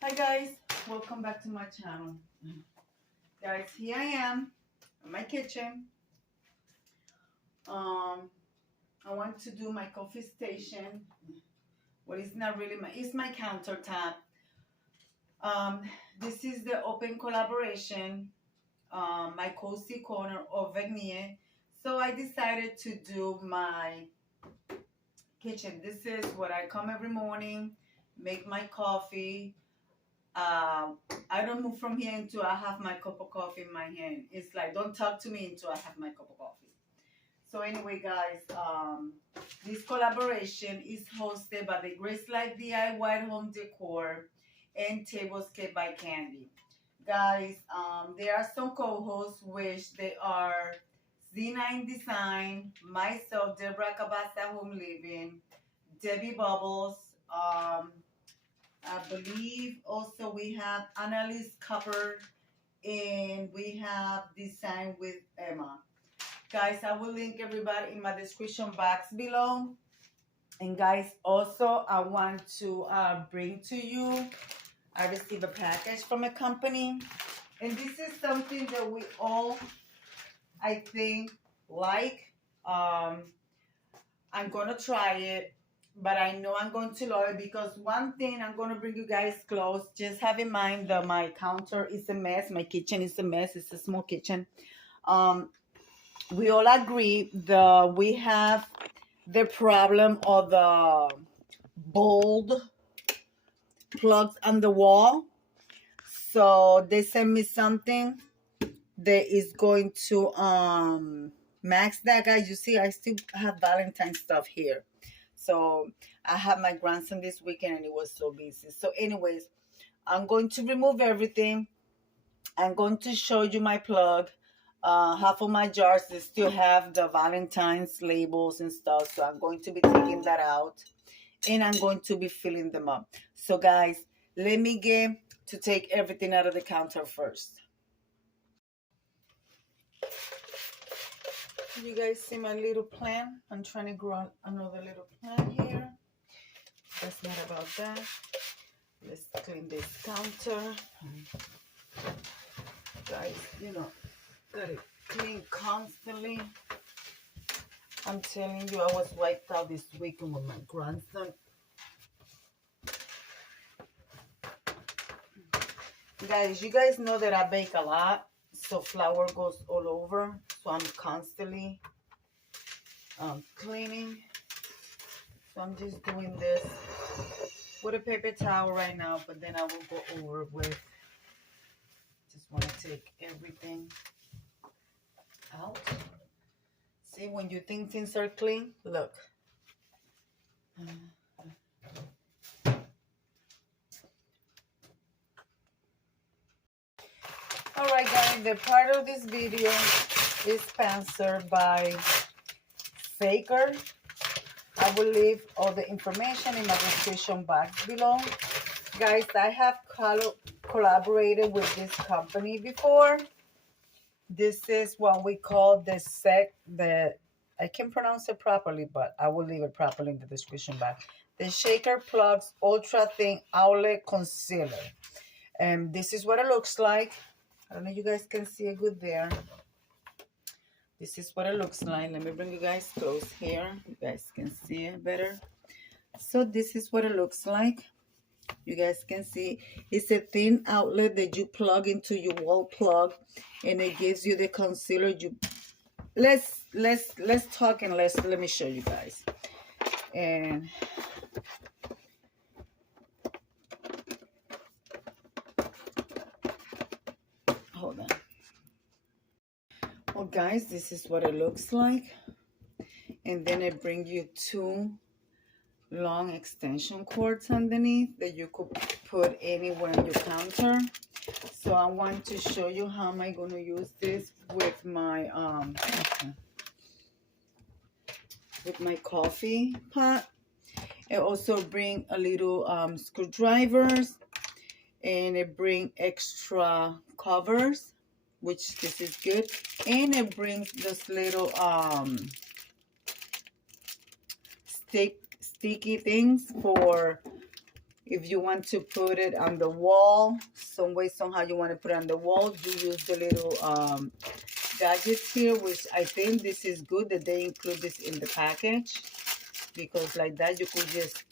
Hi guys, welcome back to my channel. Guys, here I am in my kitchen. I want to do my coffee station. Well, it's not really it's my countertop. This is the open collaboration, my cozy corner of vignette. So I decided to do my kitchen. This is what I come every morning, make my coffee. I don't move from here until I have my cup of coffee in my hand. It's like, don't talk to me until I have my cup of coffee. So anyway, guys, this collaboration is hosted by the Grace Life DIY Home Decor and Tablescape by Candy. Guys, there are some co-hosts, which they are Z9 Design, myself, Deborah Cabassa Home Living, Debbie Bubbles, I believe also we have Annalise Copper, and we have Design with Emma. Guys, I will link everybody in my description box below. And guys, also I want to bring to you, I received a package from a company. And this is something that we all, I think, like. I'm going to try it. But I know I'm going to love it because one thing I'm going to bring you guys close. Just have in mind that my counter is a mess. My kitchen is a mess. It's a small kitchen. We all agree that we have the problem of the bulb plugs on the wall. So they sent me something that is going to max that, guys. You see, I still have Valentine stuff here. So I had my grandson this weekend and it was so busy. So anyways, I'm going to remove everything. I'm going to show you my plug. Half of my jars, they still have the Valentine's labels and stuff. So I'm going to be taking that out. And I'm going to be filling them up. So guys, let me get to take everything out of the counter first. You guys see my little plant? I'm trying to grow another little plant here. That's not about that. Let's clean this counter. Guys, you know, gotta clean constantly. I'm telling you, I was wiped out this weekend with my grandson. Guys, you guys know that I bake a lot, so flour goes all over. So I'm constantly cleaning. So I'm just doing this with a paper towel right now, but then I will go over with, just want to take everything out. See, when you think things are clean, look. Alright guys, the part of this video is sponsored by Faker. I will leave all the information in my description box below. Guys, I have collaborated with this company before. This is what we call I can pronounce it properly, but I will leave it properly in the description box. The Shaker Plugs Ultra Thin Outlet Concealer. And this is what it looks like. I don't know if you guys can see it good there. This is what it looks like. Let me bring you guys close here. You guys can see it better. So this is what it looks like. You guys can see it's a thin outlet that you plug into your wall plug, and it gives you the concealer. Let's talk and let me show you guys. And hold on. Well, guys, this is what it looks like. And then I bring you two long extension cords underneath that you could put anywhere on your counter. So I want to show you how am I going to use this with my coffee pot. I also bring a little screwdrivers, and it bring extra covers, which this is good. And it brings this little sticky things for, If you want to put it on the wall, some way, somehow you want to put it on the wall, you use the little gadgets here, which I think this is good that they include this in the package, because like that you could just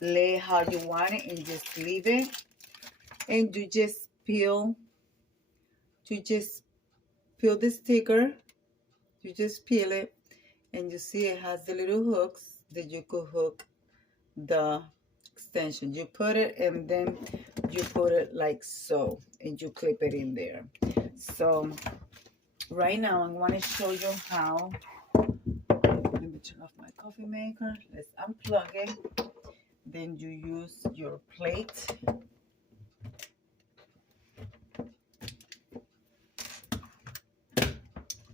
lay how you want it and just leave it, and you just peel the sticker. You just peel it, and you see it has the little hooks that you could hook the extension. You put it, and then you put it like so, and you clip it in there. So right now I'm going to show you how. Let me turn off my coffee maker. Let's unplug it. Then you use your plate.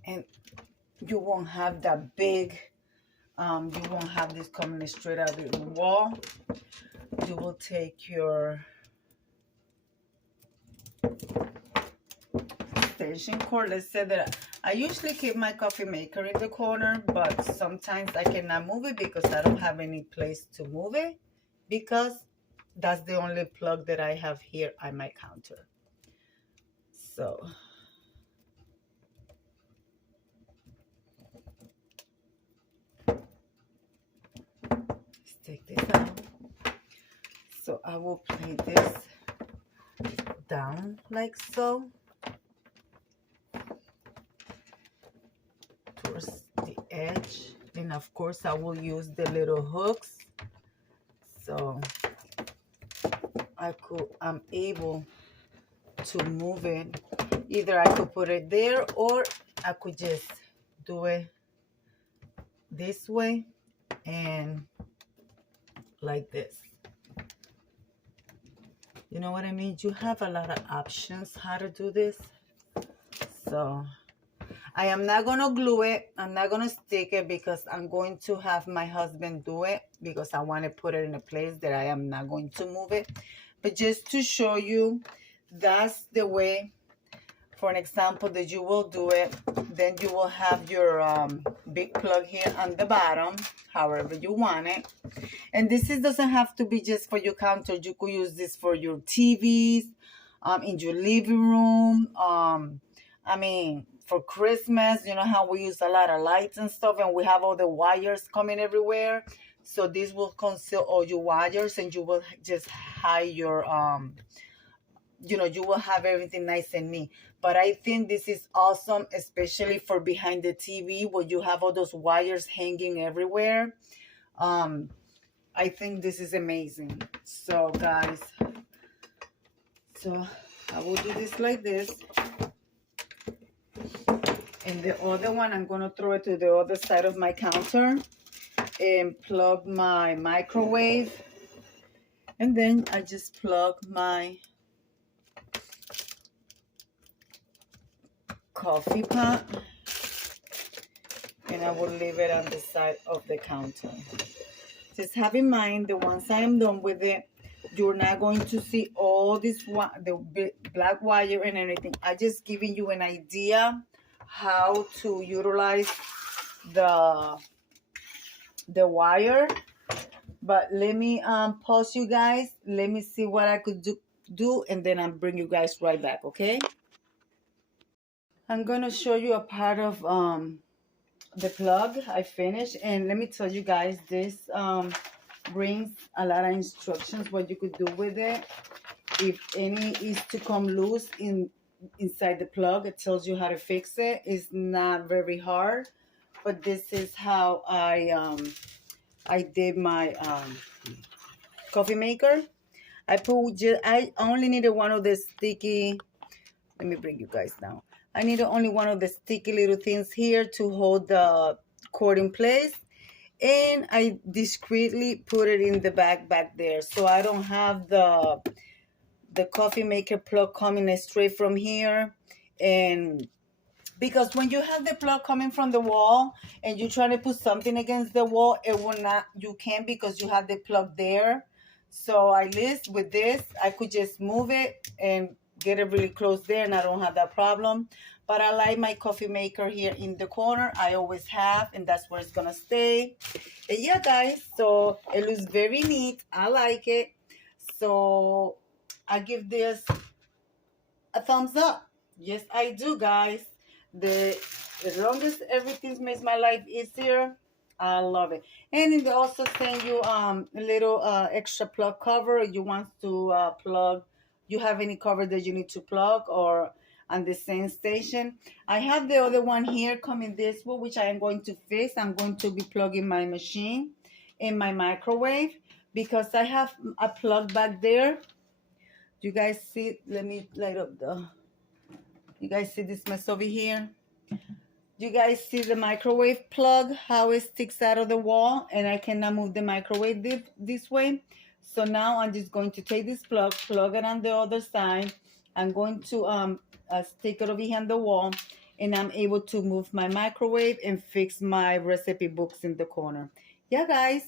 And you won't have that big, you won't have this coming straight out of the wall. You will take your extension cord. Let's say that I usually keep my coffee maker in the corner, but sometimes I cannot move it because I don't have any place to move it, because that's the only plug that I have here on my counter. So let's take this out. So I will plate this down like so towards the edge, and of course I will use the little hooks, so I'm able to move it. Either I could put it there, or I could just do it this way and like this. You know what I mean? You have a lot of options how to do this. So I am not going to glue it. I'm not going to stick it, because I'm going to have my husband do it, because I want to put it in a place that I am not going to move it. But just to show you, that's the way, for an example, that you will do it. Then you will have your big plug here on the bottom, however you want it. And this doesn't have to be just for your counter. You could use this for your TVs, in your living room. I mean, for Christmas, you know how we use a lot of lights and stuff, and we have all the wires coming everywhere. So this will conceal all your wires, and you will just hide your, you know, you will have everything nice and neat. But I think this is awesome, especially for behind the TV, where you have all those wires hanging everywhere. I think this is amazing. So guys, so I will do this like this. And the other one, I'm going to throw it to the other side of my counter and plug my microwave. And then I just plug my coffee pot. And I will leave it on the side of the counter. Just have in mind that once I am done with it, you're not going to see all this, the black wire and everything. I just giving you an idea how to utilize the wire. But let me pause you guys. Let me see what I could do, and then I'll bring you guys right back, okay? I'm gonna show you a part of the plug I finished, and let me tell you guys, this brings a lot of instructions what you could do with it. If any is to come loose inside the plug, it tells you how to fix it. It's not very hard, but this is how I did my coffee maker. I only needed one of the sticky. Let me bring you guys down. I needed only one of the sticky little things here to hold the cord in place, and I discreetly put it in the back there, so I don't have the coffee maker plug coming straight from here. And because when you have the plug coming from the wall and you try to put something against the wall, it will not, you can't, because you have the plug there. So at least with this, I could just move it and get it really close there, and I don't have that problem. But I like my coffee maker here in the corner. I always have, and that's where it's gonna stay. And yeah, guys, so it looks very neat. I like it. So I give this a thumbs up. Yes, I do, guys. As long as everything makes my life easier, I love it. And they also send you a little extra plug cover. You want to plug, you have any cover that you need to plug or on the same station. I have the other one here coming this way, which I am going to fix. I'm going to be plugging my machine in my microwave because I have a plug back there. You guys see? Let me light up the. You guys see this mess over here? You guys see the microwave plug, how it sticks out of the wall, and I cannot move the microwave this way. So now I'm just going to take this plug it on the other side. I'm going to stick it over here on the wall, and I'm able to move my microwave and fix my recipe books in the corner. Yeah, guys.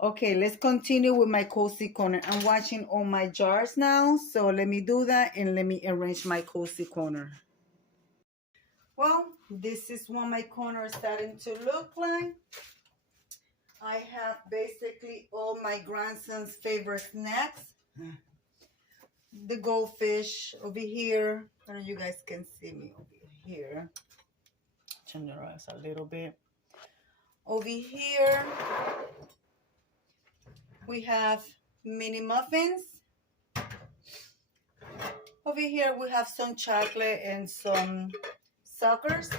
Okay, let's continue with my cozy corner. I'm watching all my jars now, so let me do that and let me arrange my cozy corner. Well, this is what my corner is starting to look like. I have basically all my grandson's favorite snacks. The goldfish over here. I don't know if you guys can see me over here. Turn your eyes a little bit. Over here, we have mini muffins. Over here, we have some chocolate and some suckers.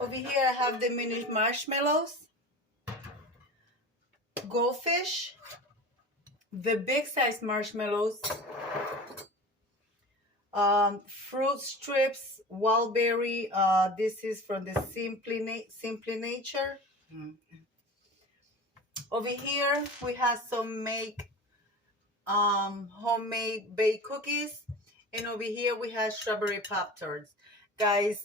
Over here, I have the mini marshmallows, goldfish, the big size marshmallows, fruit strips, wild berry. This is from the Simply Nature. Over here, we have some homemade baked cookies, and over here we have strawberry Pop-Tarts. Guys,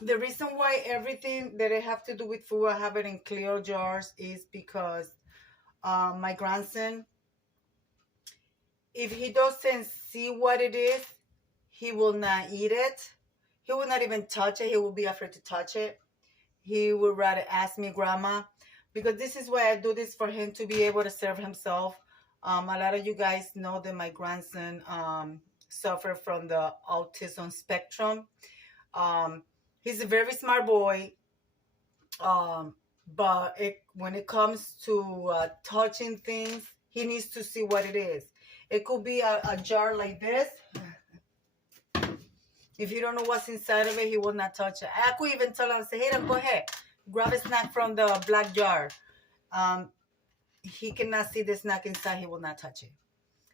the reason why everything that I have to do with food I have it in clear jars is because my grandson, if he doesn't see what it is, he will not eat it. He will not even touch it. He will be afraid to touch it. He would rather ask me, Grandma, because this is why I do this, for him to be able to serve himself. A lot of you guys know that my grandson suffered from the autism spectrum. He's a very smart boy, but when it comes to touching things, he needs to see what it is. It could be a jar like this. If you don't know what's inside of it, he will not touch it. I could even tell him, say, hey, go ahead, grab a snack from the black jar. He cannot see the snack inside. He will not touch it.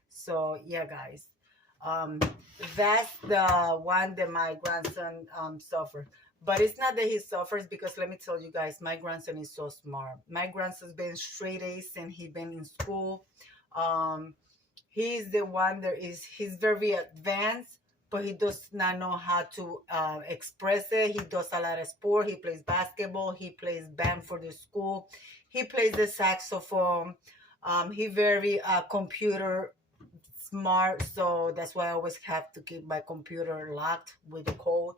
So, yeah, guys. That's the one that my grandson suffered. But it's not that he suffers, because let me tell you guys, my grandson is so smart. My grandson's been straight A's and he's been in school. He's the one that he's very advanced, but he does not know how to express it. He does a lot of sport. He plays basketball. He plays band for the school. He plays the saxophone. He very computer smart, so that's why I always have to keep my computer locked with the code.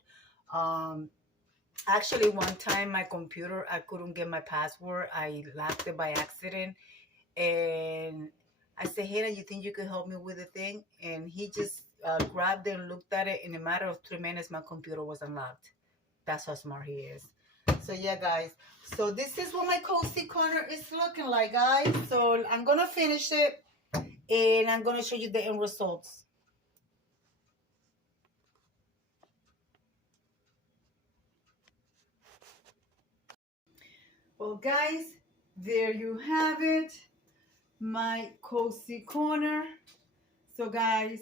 Actually, one time my computer, I couldn't get my password. I locked it by accident, and I said, Hannah, you think you could help me with the thing? And he just grabbed it and looked at it. In a matter of 3 minutes, my computer was unlocked. That's how smart he is. So yeah, guys. So this is what my cozy corner is looking like, guys. So I'm going to finish it, and I'm going to show you the end results. Well, guys, there you have it. My cozy corner. So, guys,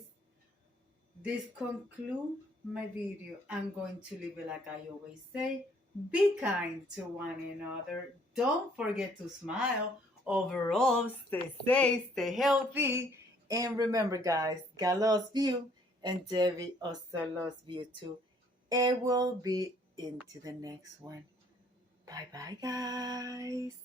this concludes my video. I'm going to leave it like I always say. Be kind to one another. Don't forget to smile. Overall, stay safe, stay healthy. And remember, guys, God loves you, and Debbie also loves you too. And we'll be into the next one. Bye-bye, guys.